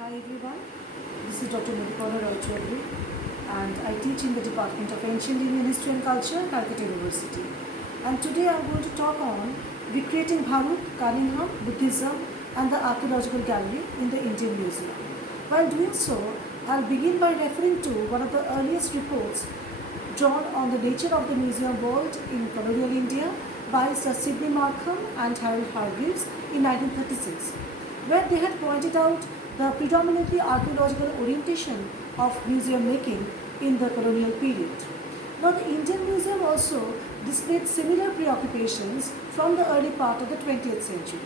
Hi everyone, this is Dr. Madhupala Roy Chaudhary and I teach in the Department of Ancient Indian History and Culture, Calcutta University. And today I'm going to talk on recreating Bharut, Cunningham, Buddhism and the Archaeological Gallery in the Indian Museum. While doing so, I'll begin by referring to one of the earliest reports drawn on the nature of the museum world in colonial India by Sir Sidney Markham and Harold Hargreaves in 1936, where they had pointed out the predominantly archaeological orientation of museum making in the colonial period. Now, the Indian Museum also displayed similar preoccupations from the early part of the 20th century.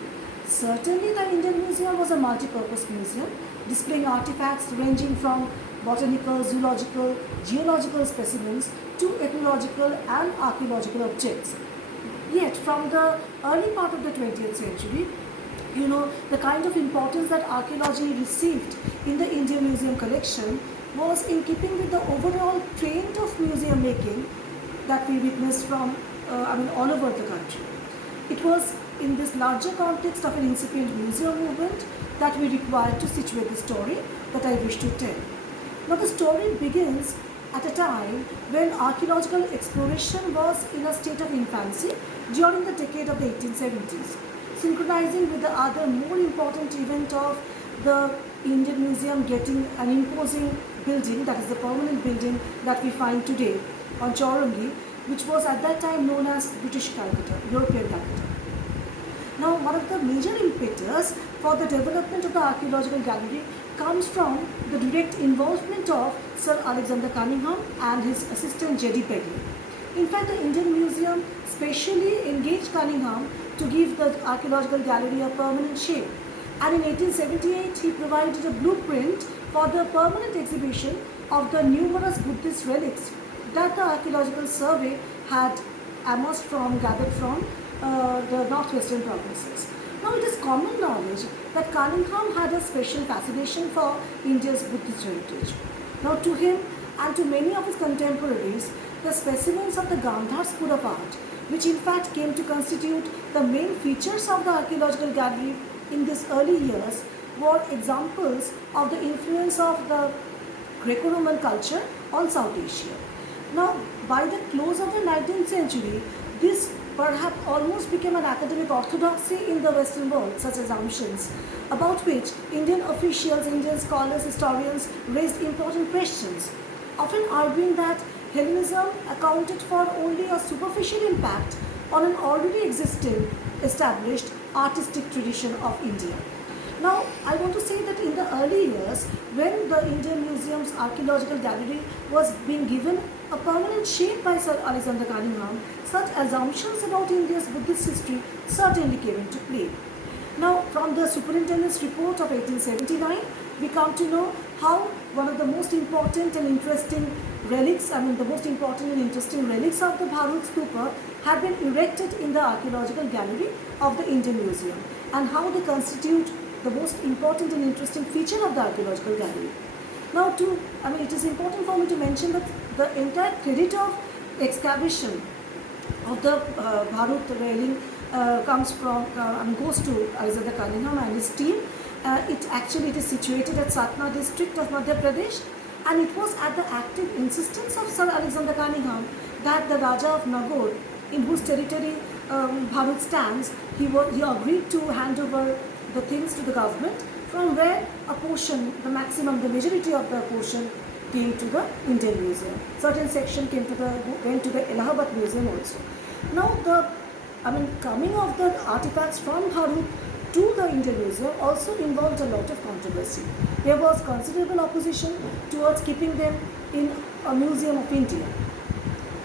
Certainly, the Indian Museum was a multi-purpose museum, displaying artifacts ranging from botanical, zoological, geological specimens to ethnological and archaeological objects. Yet, from the early part of the 20th century, the kind of importance that archaeology received in the Indian Museum collection was in keeping with the overall trend of museum making that we witnessed from, all over the country. It was in this larger context of an incipient museum movement that we required to situate the story that I wish to tell. Now, the story begins at a time when archaeological exploration was in a state of infancy during the decade of the 1870s. Synchronizing with the other more important event of the Indian Museum getting an imposing building, that is the permanent building that we find today on Chowrangi, which was at that time known as British Calcutta, European Calcutta. Now, one of the major impetus for the development of the archaeological gallery comes from the direct involvement of Sir Alexander Cunningham and his assistant J.D. Pegley. In fact, the Indian Museum specially engaged Cunningham to give the archaeological gallery a permanent shape. And in 1878, he provided a blueprint for the permanent exhibition of the numerous Buddhist relics that the archaeological survey had gathered from the northwestern provinces. Now, it is common knowledge that Cunningham had a special fascination for India's Buddhist heritage. Now, to him and to many of his contemporaries, the specimens of the Gandhar school of art, which in fact came to constitute the main features of the archaeological gallery in these early years, were examples of the influence of the Greco-Roman culture on South Asia. Now, by the close of the 19th century, this perhaps almost became an academic orthodoxy in the Western world, such assumptions about which Indian officials, Indian scholars, historians raised important questions, often arguing that Hellenism accounted for only a superficial impact on an already existing, established artistic tradition of India. Now, I want to say that in the early years, when the Indian Museum's archaeological gallery was being given a permanent shape by Sir Alexander Cunningham, such assumptions about India's Buddhist history certainly came into play. Now, from the superintendent's report of 1879, we come to know how one of the most important and interesting relics, the most important and interesting relics of the Bharut Stupa have been erected in the archaeological gallery of the Indian Museum, and how they constitute the most important and interesting feature of the archaeological gallery. Now, it is important for me to mention that the entire credit of excavation of the Bharut railing goes to Alexander Cunningham and his team. It is situated at Satna district of Madhya Pradesh, and it was at the active insistence of Sir Alexander Cunningham that the Raja of Nagaur, in whose territory Bharut stands, he agreed to hand over the things to the government, from where a portion, the majority of the portion came to the Indian Museum. Certain section went to the Allahabad Museum also. Now, coming of the artifacts from Bharut to the Indian Museum also involved a lot of controversy. There was considerable opposition towards keeping them in a museum of India.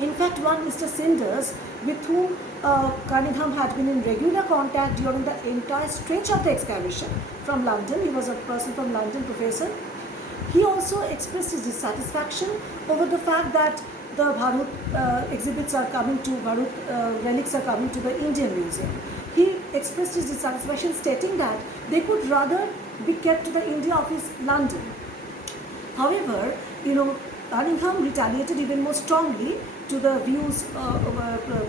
In fact, one Mr. Sinders, with whom Cunningham had been in regular contact during the entire stretch of the excavation from London, he was a person from London, professor, he also expressed his dissatisfaction over the fact that the Bharut relics are coming to the Indian Museum. He expressed his dissatisfaction, stating that they could rather be kept to the India Office, London. However, Cunningham retaliated even more strongly to the views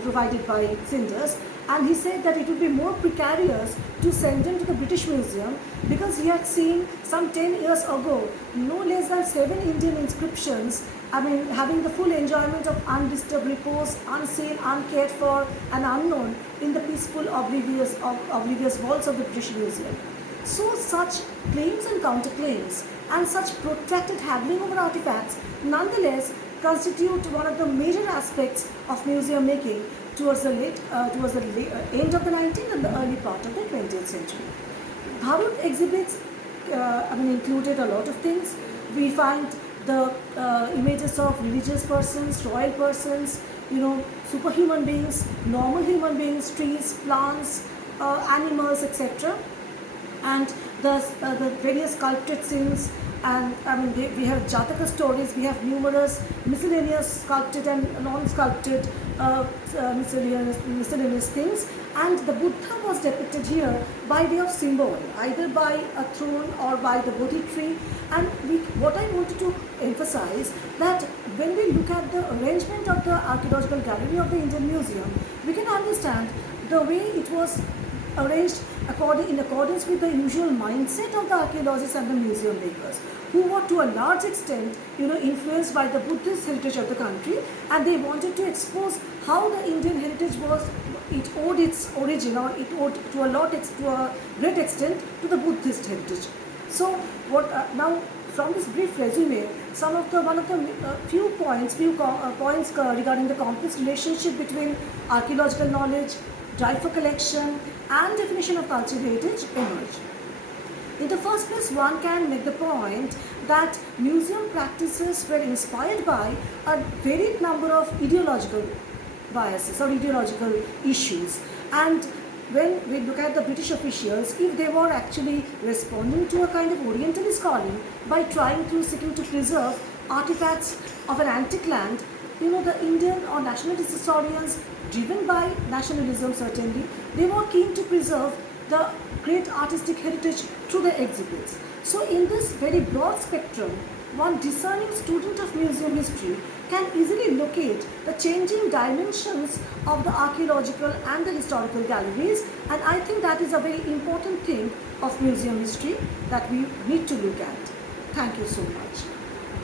provided by Sinders, and he said that it would be more precarious to send him to the British Museum because he had seen some 10 years ago no less than 7 Indian inscriptions, having the full enjoyment of undisturbed repose, unseen, uncared for, and unknown in the peaceful, oblivious walls of the British Museum. So such claims and counterclaims and such protracted haggling over artifacts nonetheless constitute one of the major aspects of museum making towards the end of the 19th and the early part of the 20th century. Bharut exhibits included a lot of things. We find the images of religious persons, royal persons, superhuman beings, normal human beings, trees, plants, animals, etc. And the various sculpted scenes, and we have Jataka stories, we have numerous miscellaneous sculpted and non-sculpted miscellaneous things, and the Buddha was depicted here by way of symbol, either by a throne or by the Bodhi tree. And what I wanted to emphasize, that when we look at the arrangement of the archaeological gallery of the Indian Museum, we can understand the way it was arranged in accordance with the usual mindset of the archaeologists and the museum makers, who were to a large extent influenced by the Buddhist heritage of the country, and they wanted to expose how the Indian heritage owed its origin, or it owed to a great extent to the Buddhist heritage. So now from this brief resume, few points regarding the complex relationship between archaeological knowledge, drive for collection, and definition of cultural heritage emerge. In the first place, one can make the point that museum practices were inspired by a varied number of ideological biases or ideological issues. And when we look at the British officials, if they were actually responding to a kind of Orientalist calling by seeking to preserve artifacts of an antique land, the Indian or nationalist historians, driven by nationalism certainly, they were keen to preserve the great artistic heritage through the exhibits. So in this very broad spectrum, one discerning student of museum history can easily locate the changing dimensions of the archaeological and the historical galleries, and I think that is a very important thing of museum history that we need to look at. Thank you so much.